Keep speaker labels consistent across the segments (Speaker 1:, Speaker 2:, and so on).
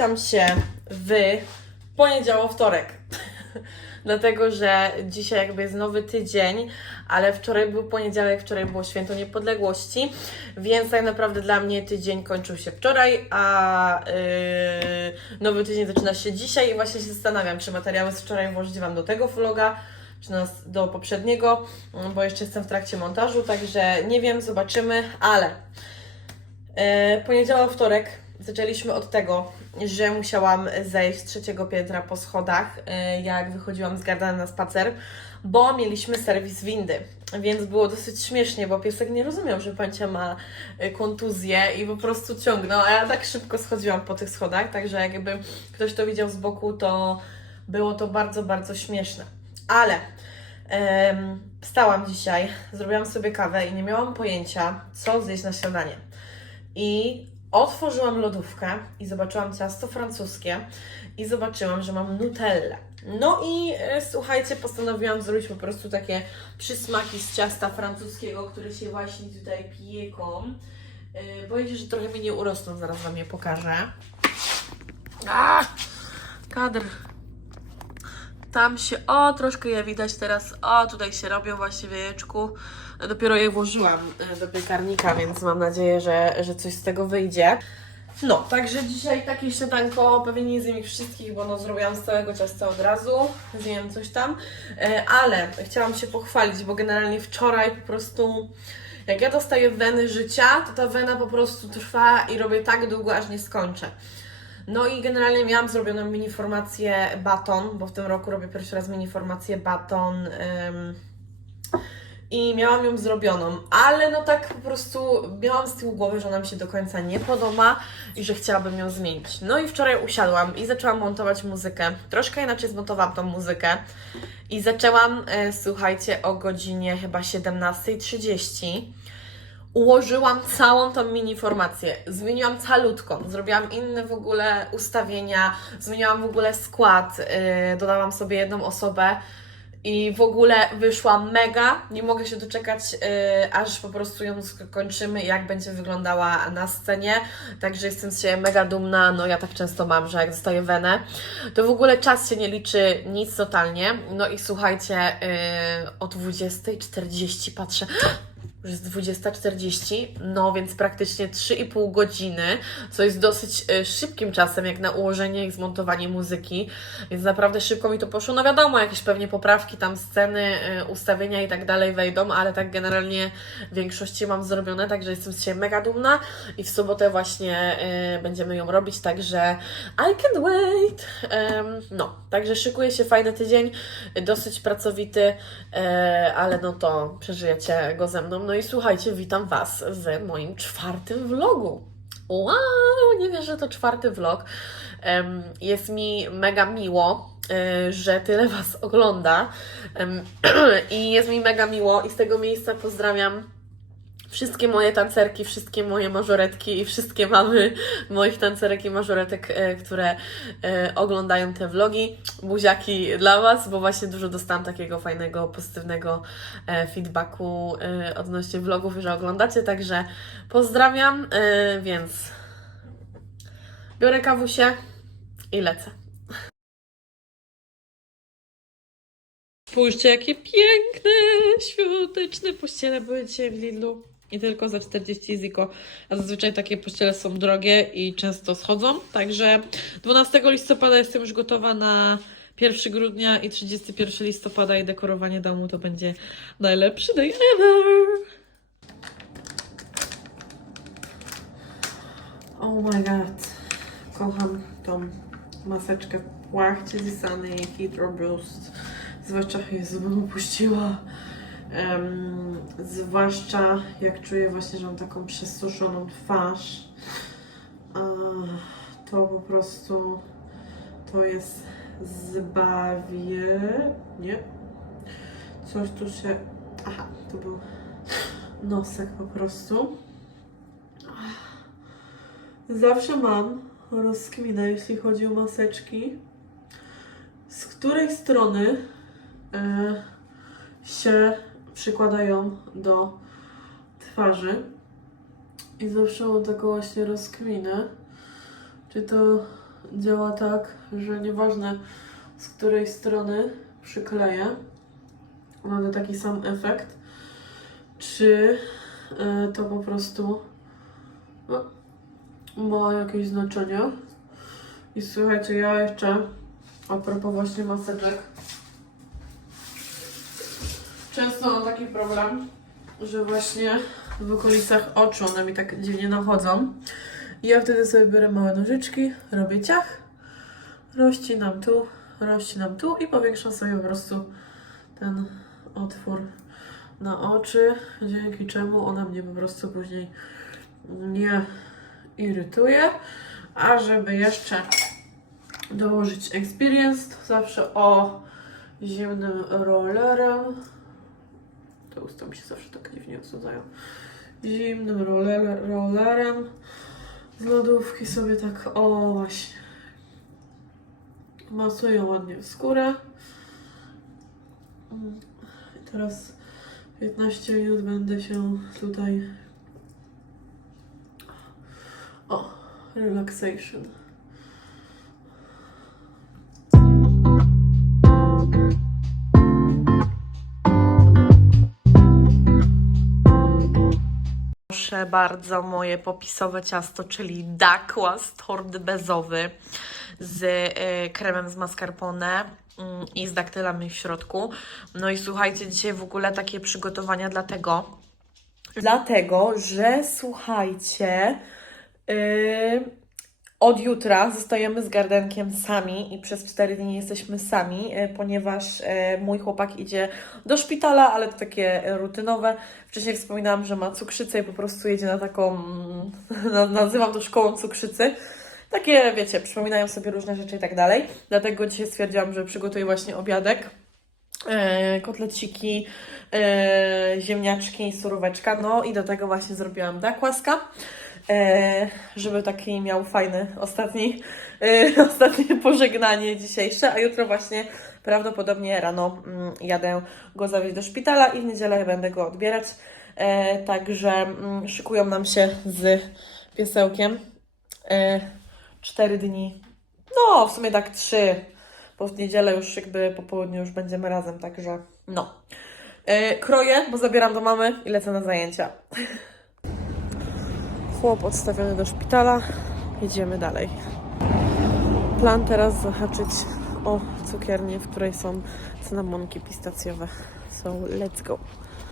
Speaker 1: witam się w poniedziałek, wtorek. Dlatego, że dzisiaj jakby jest nowy tydzień, ale wczoraj był poniedziałek, wczoraj było święto niepodległości, więc tak naprawdę dla mnie tydzień kończył się wczoraj, a yy, nowy tydzień zaczyna się dzisiaj i właśnie się zastanawiam, czy materiały z wczoraj włożyć Wam do tego vloga, czy nas do poprzedniego, bo jeszcze jestem w trakcie montażu, także nie wiem, zobaczymy, ale E, poniedziałek, wtorek zaczęliśmy od tego, że musiałam zejść z trzeciego piętra po schodach, e, jak wychodziłam z Gardana na spacer, bo mieliśmy serwis windy. Więc było dosyć śmiesznie, bo piesek nie rozumiał, że pancia ma e, kontuzję i po prostu ciągnął, a ja tak szybko schodziłam po tych schodach, także jakby ktoś to widział z boku, to było to bardzo, bardzo śmieszne. Ale em, wstałam dzisiaj, zrobiłam sobie kawę i nie miałam pojęcia, co zjeść na śniadanie. I otworzyłam lodówkę i zobaczyłam ciasto francuskie i zobaczyłam, że mam nutellę. No i e, słuchajcie, postanowiłam zrobić po prostu takie przysmaki z ciasta francuskiego, które się właśnie tutaj pieką. E, boję się, że trochę mi nie urosną, zaraz Wam je pokażę. A! Kadr. Tam się, o, troszkę je widać teraz, o, tutaj się robią właśnie w jajeczku. Dopiero je włożyłam e, do piekarnika, więc mam nadzieję, że, że coś z tego wyjdzie. No, także dzisiaj takie śniadanko, pewnie nie zjem ich wszystkich, bo no zrobiłam z całego ciasta od razu, zjem coś tam, E, ale chciałam się pochwalić, bo generalnie wczoraj po prostu, jak ja dostaję weny życia, to ta wena po prostu trwa i robię tak długo, aż nie skończę. No i generalnie miałam zrobioną mini formację baton, bo w tym roku robię pierwszy raz mini formację baton. em, i miałam ją zrobioną, ale no tak po prostu miałam z tyłu głowy, że ona mi się do końca nie podoba i że chciałabym ją zmienić. No i wczoraj usiadłam i zaczęłam montować muzykę. Troszkę inaczej zmontowałam tą muzykę i zaczęłam, e, słuchajcie, o godzinie chyba 17.30 ułożyłam całą tą mini formację. Zmieniłam calutką, zrobiłam inne w ogóle ustawienia, zmieniłam w ogóle skład, yy, dodałam sobie jedną osobę i w ogóle wyszła mega. Nie mogę się doczekać, yy, aż po prostu ją skończymy, jak będzie wyglądała na scenie. Także jestem z siebie mega dumna. No ja tak często mam, że jak dostaję wenę, to w ogóle czas się nie liczy nic totalnie. No i słuchajcie, yy, o 20.40 patrzę. Już jest 20.40, no więc praktycznie 3,5 godziny, co jest dosyć e, szybkim czasem, jak na ułożenie i zmontowanie muzyki, więc naprawdę szybko mi to poszło. No wiadomo, jakieś pewnie poprawki, tam sceny, e, ustawienia i tak dalej wejdą, ale tak generalnie w większości mam zrobione, także jestem z siebie mega dumna i w sobotę właśnie e, będziemy ją robić, także I can't wait. No, także szykuje się fajny tydzień, dosyć pracowity, ale no to przeżyjecie go ze mną. No i słuchajcie, witam Was w moim czwartym vlogu. Wow, nie wierzę, że to czwarty vlog. Jest mi mega miło, e, że tyle Was ogląda. I jest mi mega miło i z tego miejsca pozdrawiam wszystkie moje tancerki, wszystkie moje mażoretki i wszystkie mamy moich tancerek i mażoretek, e, które e, oglądają te vlogi. Buziaki dla Was, bo właśnie dużo dostałam takiego fajnego, pozytywnego e, feedbacku odnośnie vlogów, że oglądacie, także pozdrawiam, więc biorę kawusie i lecę. Spójrzcie, jakie piękne, świąteczne pościele były dzisiaj w Lidlu. I tylko za 40 ziko. A zazwyczaj takie pościele są drogie i często schodzą. Także 12 listopada jestem już gotowa na 1 grudnia i 31 listopada i dekorowanie domu to będzie najlepszy day ever. Oh my god. Kocham tą maseczkę płachcie z Sunny Hydro Boost. Zwłaszcza, Jezu, bym Em, zwłaszcza jak czuję właśnie, że mam taką przesuszoną twarz. To po prostu to jest zbawie. Nie. Coś tu się. Aha, to był nosek po prostu. Zawsze mam rozkminę, jeśli chodzi o maseczki. Z której strony e, się przykładają do twarzy. I zawsze mam taką właśnie rozkminę, czy to działa tak, że nieważne z której strony przykleję, da taki sam efekt, czy e, to po prostu no, ma jakieś znaczenie. I słuchajcie, ja jeszcze a propos właśnie maseczek. Często mam taki problem, że właśnie w okolicach oczu one mi tak dziwnie nachodzą. I ja wtedy sobie biorę małe nożyczki, robię ciach, rozcinam tu, rozcinam tu i powiększam sobie po prostu ten otwór na oczy, dzięki czemu ona mnie po prostu później nie irytuje. A żeby jeszcze dołożyć experience, to zawsze o zimnym rollerem. Te usta mi się zawsze tak dziwnie osadzają. Zimnym roller, rollerem z lodówki sobie tak, o właśnie. Masuję ładnie w skórę. I teraz 15 minut będę się tutaj. O, relaxation. Proszę bardzo, moje popisowe ciasto, czyli dakłas, tort bezowy z y, kremem z mascarpone mm, i z daktylami w środku. No i słuchajcie, dzisiaj w ogóle takie przygotowania dlatego, dlatego, że słuchajcie, y, od jutra zostajemy z gardenkiem sami i przez 4 dni jesteśmy sami, e, ponieważ e, mój chłopak idzie do szpitala, ale to takie e, rutynowe. Wcześniej wspominałam, że ma cukrzycę i po prostu jedzie na taką, mm, na- nazywam to szkołą cukrzycy. Takie, wiecie, przypominają sobie różne rzeczy i tak dalej. Dlatego dzisiaj stwierdziłam, że przygotuję właśnie obiadek. Kotleciki, e, ziemniaczki, suróweczka. No i do tego właśnie zrobiłam dakłaska, e, żeby taki miał fajny ostatni, e, ostatnie pożegnanie dzisiejsze, a jutro właśnie prawdopodobnie rano mm, jadę go zawieźć do szpitala i w niedzielę będę go odbierać. Także mm, szykują nam się z piesełkiem cztery dni, no w sumie tak trzy, bo w niedzielę już jakby po południu już będziemy razem, także no. E, kroję, bo zabieram do mamy i lecę na zajęcia. Chłop odstawiony do szpitala, jedziemy dalej. Plan teraz zahaczyć o cukiernię, w której są cynamonki pistacjowe. So let's go.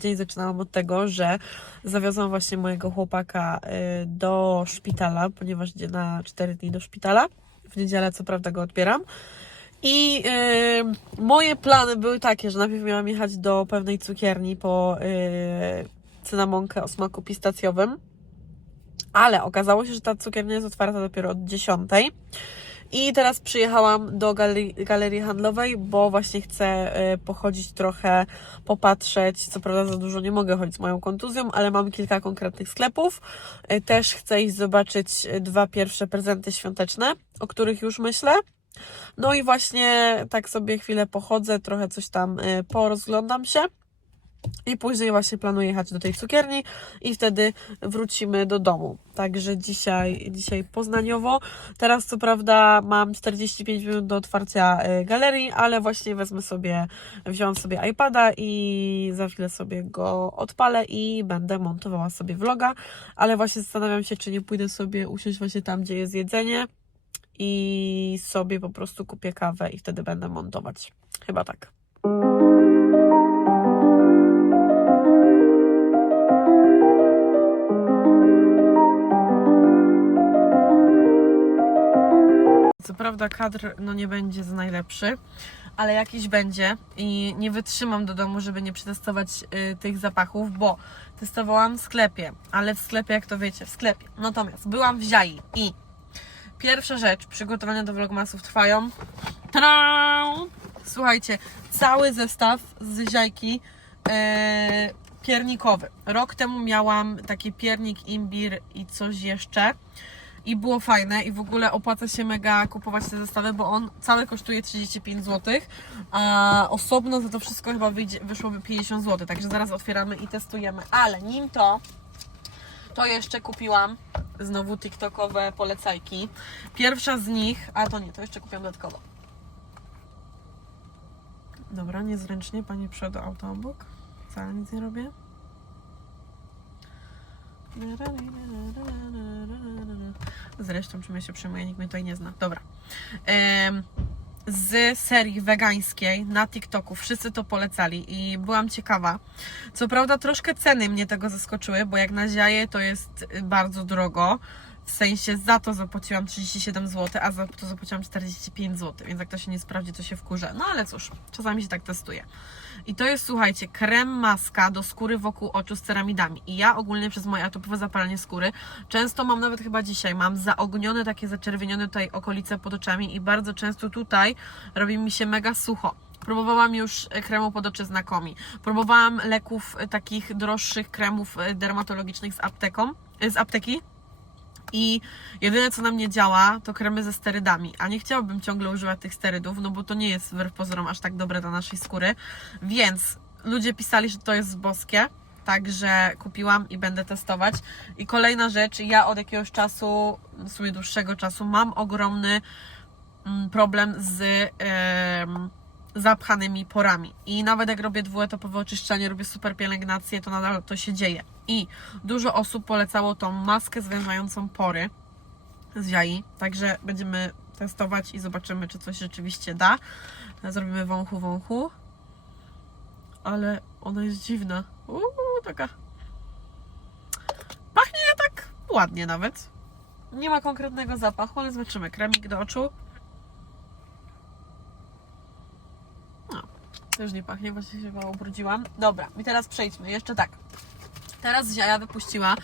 Speaker 1: Dzień zaczynałam od tego, że zawiozłam właśnie mojego chłopaka y, do szpitala, ponieważ idzie na 4 dni do szpitala. W niedzielę co prawda go odbieram. I y, moje plany były takie, że najpierw miałam jechać do pewnej cukierni po y, cynamonkę o smaku pistacjowym, ale okazało się, że ta cukiernia jest otwarta dopiero od 10. I teraz przyjechałam do galerii, galerii handlowej, bo właśnie chcę y, pochodzić trochę, popatrzeć. Co prawda za dużo nie mogę chodzić z moją kontuzją, ale mam kilka konkretnych sklepów. Y, Też chcę iść zobaczyć y, dwa pierwsze prezenty świąteczne, o których już myślę. No i właśnie tak sobie chwilę pochodzę, trochę coś tam y, porozglądam się. I później właśnie planuję jechać do tej cukierni i wtedy wrócimy do domu. Także dzisiaj, dzisiaj poznaniowo. Teraz co prawda mam 45 minut do otwarcia y, galerii, ale właśnie wezmę sobie, wziąłam sobie iPada i za chwilę sobie go odpalę i będę montowała sobie vloga. Ale właśnie zastanawiam się, czy nie pójdę sobie usiąść właśnie tam, gdzie jest jedzenie i sobie po prostu kupię kawę i wtedy będę montować. Chyba tak. Co prawda kadr no nie będzie z najlepszy, ale jakiś będzie i nie wytrzymam do domu, żeby nie przetestować y, tych zapachów, bo testowałam w sklepie, ale w sklepie, jak to wiecie, w sklepie. Natomiast byłam w Ziai i pierwsza rzecz, przygotowania do vlogmasów trwają. Słuchajcie, cały zestaw z Ziajki e, piernikowy. Rok temu miałam taki piernik, imbir i coś jeszcze i było fajne i w ogóle opłaca się mega kupować te zestawy, bo on cały kosztuje 35 zł, a osobno za to wszystko chyba wyjdzie, wyszłoby 50 zł, także zaraz otwieramy i testujemy, ale nim to, to jeszcze kupiłam znowu TikTokowe polecajki. Pierwsza z nich, a to nie, to jeszcze kupiłam dodatkowo. Dobra, niezręcznie, pani przodu, auto obok. Wcale nic nie robię. Zresztą, czym ja się przejmuję, nikt mnie tutaj nie zna. Dobra. Em, z serii wegańskiej na TikToku. Wszyscy to polecali i byłam ciekawa. Co prawda troszkę ceny mnie tego zaskoczyły, bo jak na ziaje to jest bardzo drogo. W sensie za to zapłaciłam 37 zł, a za to zapłaciłam 45 zł, więc jak to się nie sprawdzi, to się wkurzę. No ale cóż, czasami się tak testuje. I to jest, słuchajcie, krem maska do skóry wokół oczu z ceramidami. I ja ogólnie przez moje atopowe zapalenie skóry często mam, nawet chyba dzisiaj, mam zaognione, takie zaczerwienione tutaj okolice pod oczami i bardzo często tutaj robi mi się mega sucho. Próbowałam już e, kremu pod oczy znakomi. Próbowałam leków e, takich droższych kremów e, dermatologicznych z apteką, z apteki. I jedyne co na mnie działa, to kremy ze sterydami. A nie chciałabym ciągle używać tych sterydów, no bo to nie jest wbrew pozorom aż tak dobre dla naszej skóry. Więc ludzie pisali, że to jest boskie. Także kupiłam i będę testować. I kolejna rzecz, ja od jakiegoś czasu, w sumie dłuższego czasu, mam ogromny mm, problem z em, zapchanymi porami. I nawet jak robię dwuetapowe oczyszczanie, robię super pielęgnację, to nadal to się dzieje. I dużo osób polecało tą maskę zwężającą pory z jai, także będziemy testować i zobaczymy, czy coś rzeczywiście da. Zrobimy wąchu, wąchu. Ale ona jest dziwna. Uuu, taka. Pachnie tak ładnie nawet. Nie ma konkretnego zapachu, ale zobaczymy. Kremik do oczu. Też nie pachnie, właśnie się chyba ubrudziłam. Dobra, i teraz przejdźmy. Jeszcze tak. Teraz Ziaja wypuściła,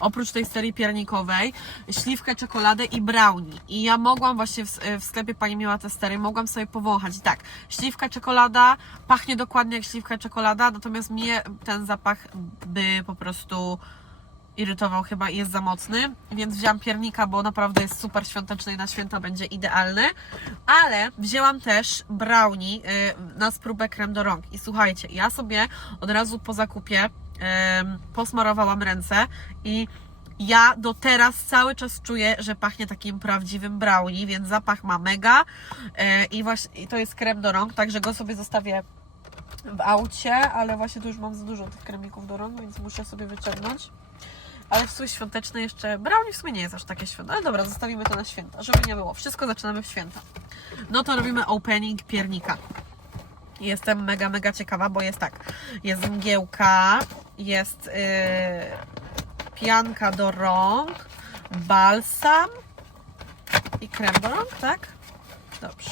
Speaker 1: oprócz tej serii piernikowej, śliwkę, czekoladę i brownie. I ja mogłam właśnie w, w sklepie pani miała te stery, mogłam sobie powąchać. I tak, śliwka, czekolada, pachnie dokładnie jak śliwka, czekolada, natomiast mnie ten zapach by po prostu irytował chyba i jest za mocny, więc wzięłam piernika, bo naprawdę jest super świąteczny i na święta będzie idealny, ale wzięłam też brownie y, na spróbę krem do rąk. I słuchajcie, ja sobie od razu po zakupie posmarowałam ręce i ja do teraz cały czas czuję, że pachnie takim prawdziwym brownie, więc zapach ma mega. E, i właśnie to jest krem do rąk, także go sobie zostawię w aucie, ale właśnie tu już mam za dużo tych kremików do rąk, więc muszę sobie wyciągnąć. Ale w sumie świąteczne jeszcze. Brownie w sumie nie jest aż takie święta. Ale dobra, zostawimy to na święta, żeby nie było. Wszystko zaczynamy w święta. No to robimy opening piernika. Jestem mega, mega ciekawa, bo jest tak. Jest mgiełka, jest yy, pianka do rąk, balsam i krem do rąk, tak? Dobrze.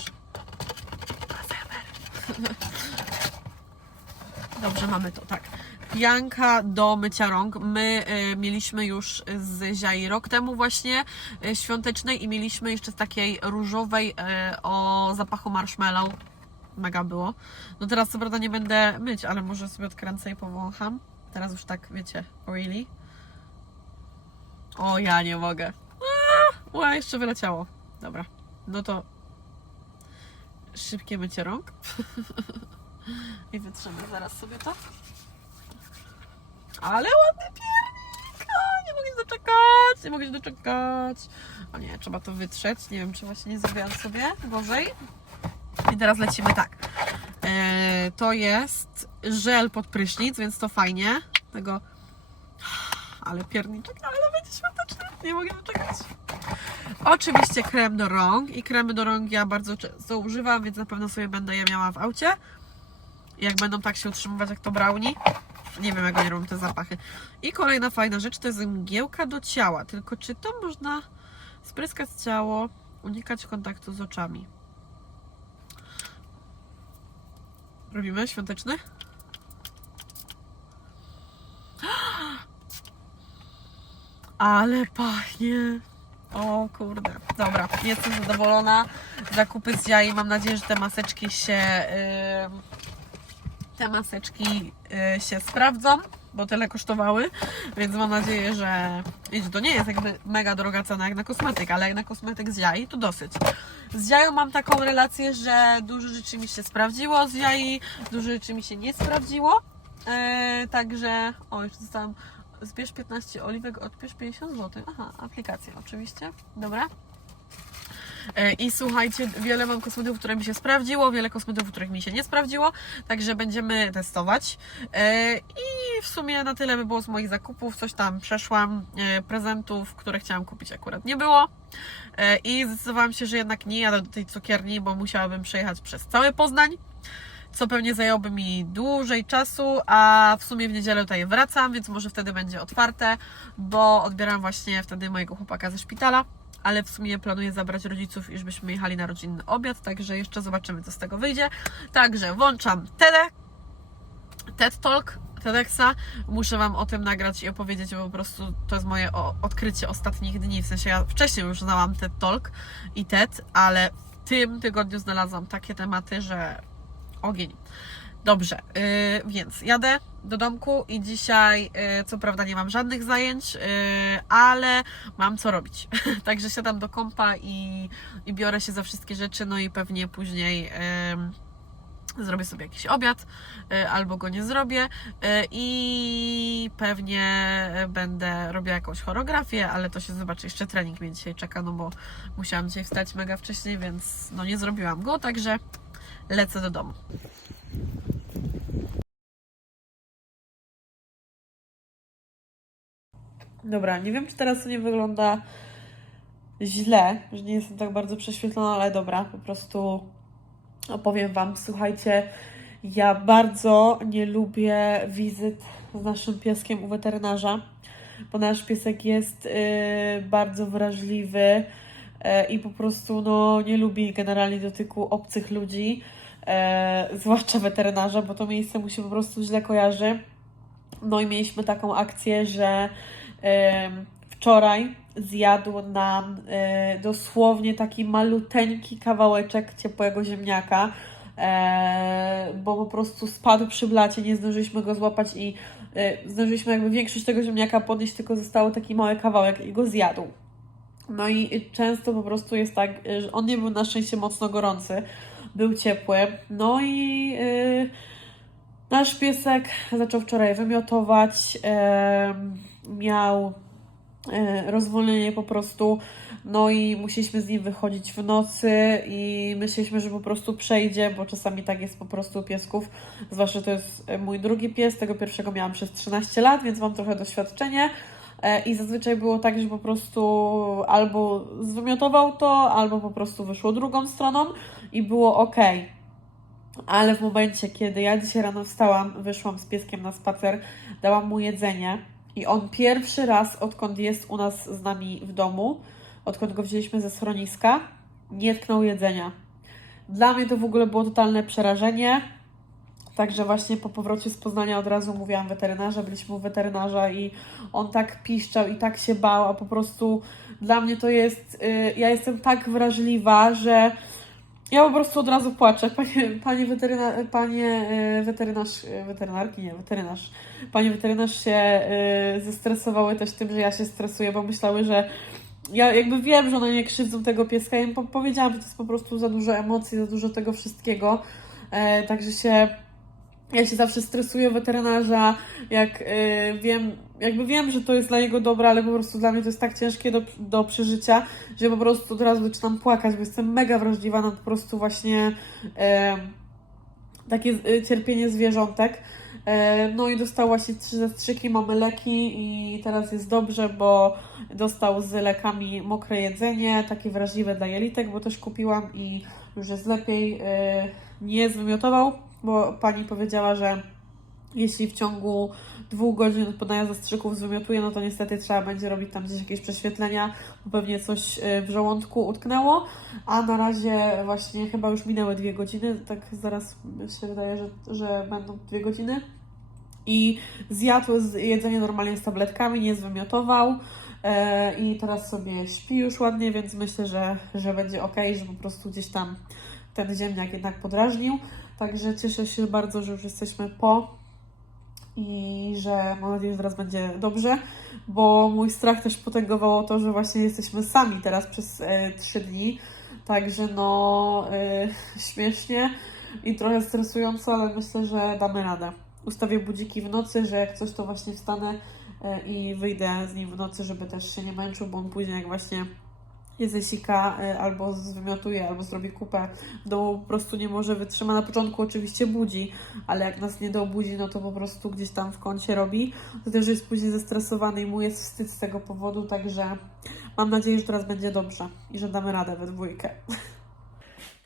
Speaker 1: Dobrze, mamy to, tak. Pianka do mycia rąk. My y, mieliśmy już z Ziai rok temu właśnie y, świątecznej i mieliśmy jeszcze z takiej różowej y, o zapachu marshmallow. Mega było. No teraz co prawda nie będę myć, ale może sobie odkręcę i powącham. Teraz już tak, wiecie, really? O, ja nie mogę. Ła, jeszcze wyleciało. Dobra, no to szybkie mycie rąk. I wytrzemy zaraz sobie to. Ale ładny piernik! A, nie mogę się doczekać! Nie mogę się doczekać! O nie, trzeba to wytrzeć. Nie wiem, czy właśnie nie zrobiłam sobie gorzej. I teraz lecimy tak. E, to jest żel pod prysznic, więc to fajnie. Tego. Ale pierniczek, ale będzie świąteczny. Nie mogę doczekać. Oczywiście krem do rąk. I kremy do rąk ja bardzo często używam, więc na pewno sobie będę je miała w aucie. Jak będą tak się utrzymywać jak to brownie. Nie wiem, jak oni robią te zapachy. I kolejna fajna rzecz to jest mgiełka do ciała. Tylko czy to można spryskać ciało, unikać kontaktu z oczami? Robimy świąteczny? Ale pachnie. O kurde. Dobra, jestem zadowolona. Zakupy z jaj. Mam nadzieję, że te maseczki się. Yy, te maseczki yy, się sprawdzą, bo tyle kosztowały, więc mam nadzieję, że wiecie, to nie jest jakby mega droga cena jak na kosmetyk, ale jak na kosmetyk z jaj to dosyć. Z jają mam taką relację, że dużo rzeczy mi się sprawdziło z jai, dużo rzeczy mi się nie sprawdziło. Yy, także, o, już dostałam zbierz 15 oliwek, odbierz 50 zł. Aha, aplikacja oczywiście. Dobra. E, I słuchajcie, wiele mam kosmetyków, które mi się sprawdziło, wiele kosmetyków, których mi się nie sprawdziło, także będziemy testować. E, I w sumie na tyle by było z moich zakupów. Coś tam przeszłam, e, prezentów, które chciałam kupić akurat nie było. I zdecydowałam się, że jednak nie jadę do tej cukierni, bo musiałabym przejechać przez cały Poznań co pewnie zajęłoby mi dłużej czasu, a w sumie w niedzielę tutaj wracam, więc może wtedy będzie otwarte, bo odbieram właśnie wtedy mojego chłopaka ze szpitala, ale w sumie planuję zabrać rodziców, iż byśmy jechali na rodzinny obiad, także jeszcze zobaczymy, co z tego wyjdzie. Także włączam TED, TED Talk, TEDxa. Muszę Wam o tym nagrać i opowiedzieć, bo po prostu to jest moje odkrycie ostatnich dni. W sensie ja wcześniej już znałam TED Talk i TED, ale w tym tygodniu znalazłam takie tematy, że ogień. Dobrze, yy, więc jadę do domku i dzisiaj, yy, co prawda, nie mam żadnych zajęć, yy, ale mam co robić. Także siadam do kompa i, i biorę się za wszystkie rzeczy, no i pewnie później. Yy, zrobię sobie jakiś obiad, y, albo go nie zrobię y, i pewnie będę robiła jakąś choreografię, ale to się zobaczy. Jeszcze trening mnie dzisiaj czeka, no bo musiałam dzisiaj wstać mega wcześniej, więc no nie zrobiłam go, także lecę do domu. Dobra, nie wiem, czy teraz to nie wygląda źle, że nie jestem tak bardzo prześwietlona, ale dobra, po prostu opowiem Wam. Słuchajcie, ja bardzo nie lubię wizyt z naszym pieskiem u weterynarza, bo nasz piesek jest y, bardzo wrażliwy y, i po prostu no, nie lubi generalnie dotyku obcych ludzi, y, zwłaszcza weterynarza, bo to miejsce mu się po prostu źle kojarzy. No i mieliśmy taką akcję, że em, wczoraj zjadł nam e, dosłownie taki maluteńki kawałeczek ciepłego ziemniaka, e, bo po prostu spadł przy blacie, nie zdążyliśmy go złapać i e, zdążyliśmy jakby większość tego ziemniaka podnieść, tylko zostało taki mały kawałek i go zjadł. No i często po prostu jest tak, że on nie był na szczęście mocno gorący, był ciepły. No i y, nasz piesek zaczął wczoraj wymiotować, em, miał e, rozwolnienie po prostu, no i musieliśmy z nim wychodzić w nocy i myśleliśmy, że po prostu przejdzie, bo czasami tak jest po prostu piesków, zwłaszcza to jest e, mój drugi pies, tego pierwszego miałam przez 13 lat, więc mam trochę doświadczenie. E, i zazwyczaj było tak, że po prostu albo zwymiotował to, albo po prostu wyszło drugą stroną i było ok. Ale w momencie, kiedy ja dzisiaj rano wstałam, wyszłam z pieskiem na spacer, dałam mu jedzenie i on pierwszy raz, odkąd jest u nas z nami w domu, odkąd go wzięliśmy ze schroniska, nie tknął jedzenia. Dla mnie to w ogóle było totalne przerażenie. Także właśnie po powrocie z Poznania od razu mówiłam weterynarza, byliśmy u weterynarza i on tak piszczał i tak się bał, a po prostu dla mnie to jest, y, ja jestem tak wrażliwa, że ja po prostu od razu płaczę. Panie, panie, weteryna, panie y, weterynarz, y, weterynarki, nie, weterynarz, panie weterynarz się y, zestresowały też tym, że ja się stresuję, bo myślały, że ja jakby wiem, że one nie krzywdzą tego pieska. Ja im po- powiedziałam, że to jest po prostu za dużo emocji, za dużo tego wszystkiego. E, także się ja się zawsze stresuję weterynarza, jak wiem, jakby wiem, że to jest dla niego dobre, ale po prostu dla mnie to jest tak ciężkie do, do przeżycia, że po prostu od razu zaczynam płakać, bo jestem mega wrażliwa na po prostu właśnie e, takie cierpienie zwierzątek. E, no i dostał właśnie trzy zastrzyki, mamy leki i teraz jest dobrze, bo dostał z lekami mokre jedzenie, takie wrażliwe dla jelitek, bo też kupiłam i już jest lepiej. E, nie zwymiotował, bo pani powiedziała, że jeśli w ciągu dwóch godzin od podania zastrzyków zwymiotuje, no to niestety trzeba będzie robić tam gdzieś jakieś prześwietlenia, bo pewnie coś y, w żołądku utknęło, a na razie właśnie chyba już minęły dwie godziny, tak zaraz się wydaje, że, że będą dwie godziny. I zjadł jedzenie normalnie z tabletkami, nie zwymiotował e, i teraz sobie śpi już ładnie, więc myślę, że, że będzie ok, że po prostu gdzieś tam ten ziemniak jednak podrażnił. Także cieszę się bardzo, że już jesteśmy po i że mam nadzieję, że teraz będzie dobrze, bo mój strach też potęgowało to, że właśnie jesteśmy sami teraz przez e, trzy dni. Także no e, śmiesznie i trochę stresująco, ale myślę, że damy radę. Ustawię budziki w nocy, że jak coś to właśnie wstanę e, i wyjdę z nim w nocy, żeby też się nie męczył, bo on później jak właśnie jest zesika e, albo zwymiotuje, albo zrobi kupę w domu, po prostu nie może wytrzyma. Na początku oczywiście budzi, ale jak nas nie dobudzi, no to po prostu gdzieś tam w kącie robi. To też jest później zestresowany i mu jest wstyd z tego powodu, także mam nadzieję, że teraz będzie dobrze i że damy radę we dwójkę.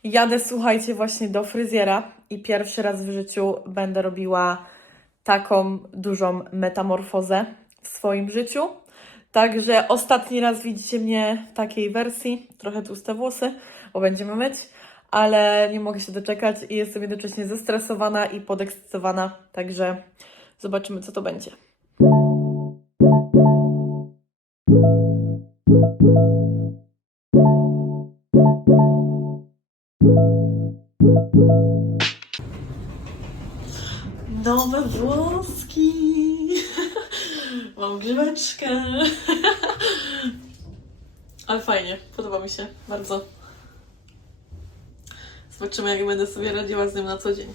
Speaker 1: Jadę, słuchajcie, właśnie do fryzjera i pierwszy raz w życiu będę robiła taką dużą metamorfozę w swoim życiu. Także ostatni raz widzicie mnie w takiej wersji, trochę tłuste włosy, bo będziemy myć, ale nie mogę się doczekać i jestem jednocześnie zestresowana i podekscytowana, także zobaczymy, co to będzie. Nowe włoski. Mam grzyweczkę. Ale fajnie, podoba mi się bardzo. Zobaczymy, jak będę sobie radziła z nim na co dzień.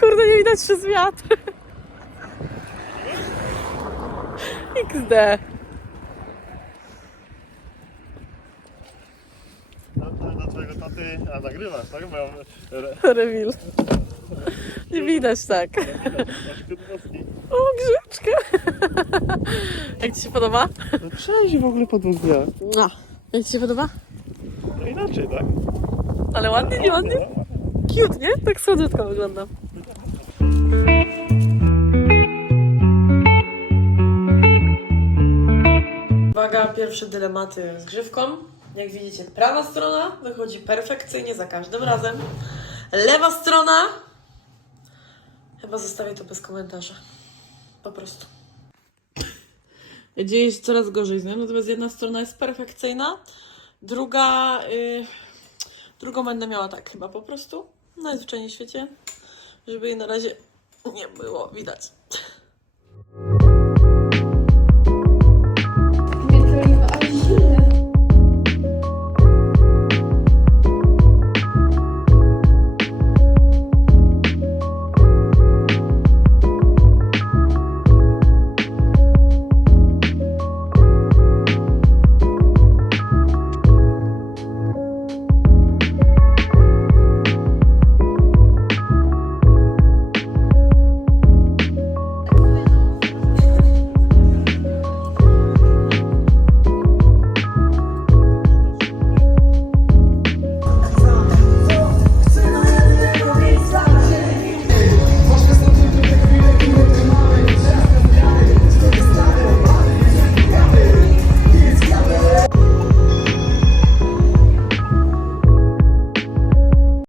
Speaker 1: Kurde, nie widać przez wiatr. XD.
Speaker 2: Twojego taty, a nagrywasz, tak? Bo ja mam re-
Speaker 1: Rewil. Nie widać tak. O, grzeczka. Jak Ci się podoba?
Speaker 2: No cześć w ogóle po dwóch dniach.
Speaker 1: No. Jak Ci się podoba?
Speaker 2: No inaczej, tak?
Speaker 1: Ale ładnie, nie ładnie? Cute, nie? Tak słodziutko wygląda. Uwaga, pierwsze dylematy z grzywką. Jak widzicie, prawa strona wychodzi perfekcyjnie za każdym razem. Lewa strona... Chyba zostawię to bez komentarza. Po prostu. Dzieje się coraz gorzej z nią, natomiast jedna strona jest perfekcyjna, druga... y, Drugą będę miała tak chyba po prostu. Najzwyczajniej w świecie. Żeby jej na razie nie było widać.